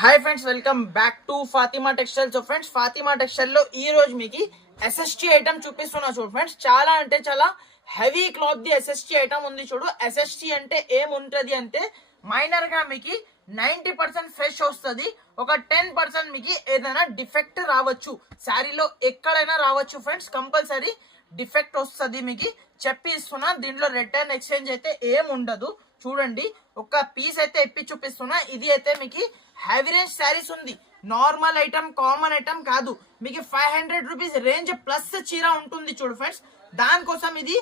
Hi friends, welcome back to Fatima textile. So friends, Fatima textile లో ఈ రోజు మీకు ఎస్ఎస్టీ ఐటమ్ చూపిస్తున్నా చూడు ఫ్రెండ్స్. చాలా అంటే చాలా heavy cloth the SST item ఉంది చూడు. ఎస్ఎస్టీ అంటే ఏముంటది అంటే మైనర్ గా మీకు 90% ఫ్రెష్ వస్తుంది, ఒక 10% మీకు ఏదైనా డిఫెక్ట్ రావచ్చు. శారీలో ఎక్కడైనా రావచ్చు ఫ్రెండ్స్, కంపల్సరీ డిఫెక్ట్ వస్తుంది మీకు చెప్పి ఇస్తున్నా. దీంట్లో రిటర్న్ ఎక్స్చేంజ్ అయితే ఏం ఉండదు. చూడండి, ఒక పీస్ అయితే ఇప్పి చూపిస్తున్నా. ఇది అయితే మీకు హెవీ రేంజ్ శారీస్ ఉంది, నార్మల్ ఐటమ్, కామన్ ఐటమ్ కాదు. మీకు 500 రూపీస్ రేంజ్ ప్లస్ చీర ఉంటుంది చూడు ఫ్రెండ్స్. దానికోసం ఇది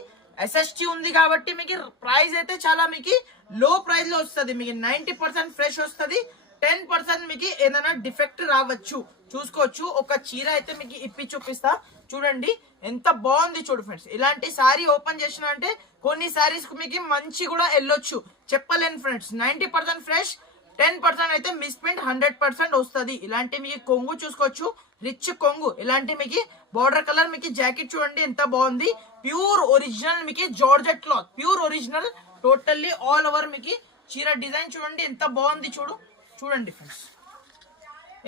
ఎస్ఎస్టీ ఉంది కాబట్టి మీకు ప్రైస్ అయితే చాలా మీకు లో ప్రైస్ లో వస్తుంది. మీకు 90% ఫ్రెష్ వస్తుంది, 10% మీకు ఏదైనా డిఫెక్ట్ రావచ్చు. చూసుకోవచ్చు. ఒక చీర అయితే మీకు ఇప్పి చూపిస్తా చూడండి, ఎంత బాగుంది చూడు ఫ్రెండ్స్. ఇలాంటి సారీ ఓపెన్ చేసిన అంటే కొన్ని సారీస్ మీకు మంచి కూడా వెళ్ళొచ్చు, చెప్పలేను ఫ్రెండ్స్. 90% ఫ్రెష్, 10% అయితే మిస్ప్రింట్ 100% వస్తుంది. ఇలాంటి మీకు కొంగు చూసుకోవచ్చు, రిచ్ కొంగు. ఇలాంటి మీకు బార్డర్ కలర్ మీకు జాకెట్ చూడండి ఎంత బాగుంది. ప్యూర్ ఒరిజినల్ మీకు georgette cloth, pure original, totally all over మీకు చీర డిజైన్ చూడండి ఎంత బాగుంది చూడండి ఫ్రెండ్స్.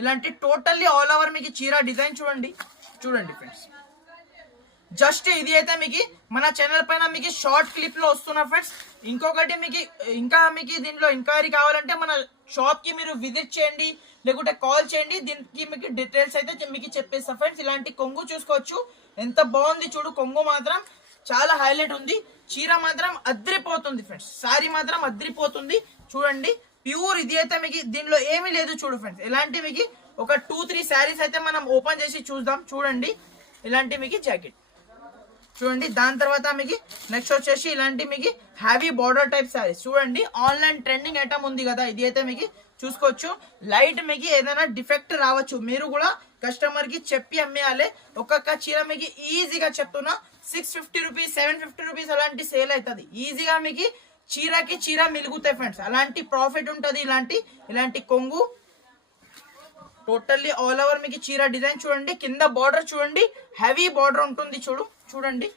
ఇలాంటి టోటల్లీ ఆల్ ఓవర్ మీకు చీర డిజైన్ చూడండి ఫ్రెండ్స్. జస్ట్ ఇది అయితే మీకు మన ఛానల్ పైన మీకు షార్ట్ క్లిప్ లో వస్తున్నా ఫ్రెండ్స్. ఇంకొకటి మీకు ఇంకా మీకు దీంట్లో ఎంక్వైరీ కావాలంటే మన షాప్ కి మీరు విజిట్ చేయండి, లేకుంటే కాల్ చేయండి. దీనికి మీకు డీటెయిల్స్ అయితే మీకు చెప్పేస్తా ఫ్రెండ్స్. ఇలాంటి కొంగు చూసుకోవచ్చు ఎంత బాగుంది చూడు. కొంగు మాత్రం చాలా హైలైట్ ఉంది, చీర మాత్రం అద్రిపోతుంది ఫ్రెండ్స్. సారీ మాత్రం అద్రిపోతుంది చూడండి. ప్యూర్ ఇది అయితే మీకు దీనిలో ఏమీ లేదు చూడు ఫ్రెండ్స్. ఇలాంటి మీకు ఒక 2-3 శారీస్ అయితే మనం ఓపెన్ చేసి చూద్దాం. చూడండి, ఇలాంటి మీకు జాకెట్ చూడండి. దాని తర్వాత మీకు నెక్స్ట్ వచ్చేసి ఇలాంటి మీకు హ్యావీ బార్డర్ టైప్ శారీస్ చూడండి. ఆన్లైన్ ట్రెండింగ్ ఐటమ్ ఉంది కదా, ఇది అయితే మీకు చూసుకోవచ్చు. లైట్ మీకు ఏదైనా డిఫెక్ట్ రావచ్చు, మీరు కూడా కస్టమర్ కి చెప్పి అమ్మేయాలి. ఒక్కొక్క చీర మీకు ఈజీగా చెప్తున్నా 650 రూపీస్, 750 రూపీస్ అలాంటి సేల్ అవుతుంది. ఈజీగా మీకు చీరకి చీర మిలుగుతాయి ఫ్రెండ్స్, అలాంటి ప్రాఫిట్ ఉంటుంది. ఇలాంటి కొంగు టోటల్లీ ఆల్ ఓవర్ మీకు చీర డిజైన్ చూడండి. కింద బార్డర్ చూడండి, హెవీ బార్డర్ ఉంటుంది చూడండి.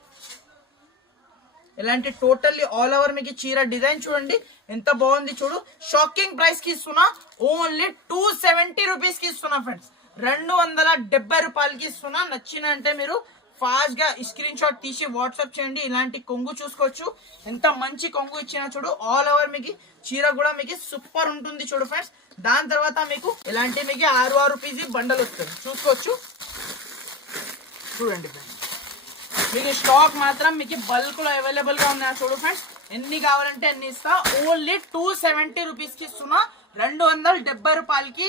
ఇలాంటి టోటల్లీ ఆల్ ఓవర్ మీకు చీర డిజైన్ చూడండి ఎంత బాగుంది చూడు. షాకింగ్ ప్రైస్ కి ఇస్తున్నా, ఓన్లీ 270 రూపీస్ కి ఇస్తున్నా ఫ్రెండ్స్. 270 రూపాయలకి ఇస్తున్నా. నచ్చిన అంటే మీరు ఫాస్ట్ గా స్క్రీన్ షాట్ తీసి వాట్సాప్ చేయండి. ఇలాంటి కొంగు చూసుకోవచ్చు, ఎంత మంచి కొంగు ఇచ్చినా చూడు. ఆల్ ఓవర్ మీకు చీర కూడా మీకు సూపర్ ఉంటుంది చూడు ఫ్రెండ్స్. దాని తర్వాత మీకు ఇలాంటి మీకు 6 రూపీస్ బండల్ వస్తుంది చూసుకోవచ్చు. చూడండి ఫ్రెండ్స్, మీకు స్టాక్ మాత్రం మీకు బల్క్ లో అవైలబుల్ గా ఉన్నాయి చూడు ఫ్రెండ్స్. ఎన్ని కావాలంటే అన్ని ఇస్తా. ఓన్లీ 270 రూపీస్ కి ఇస్తున్నా. 270 రూపాయలకి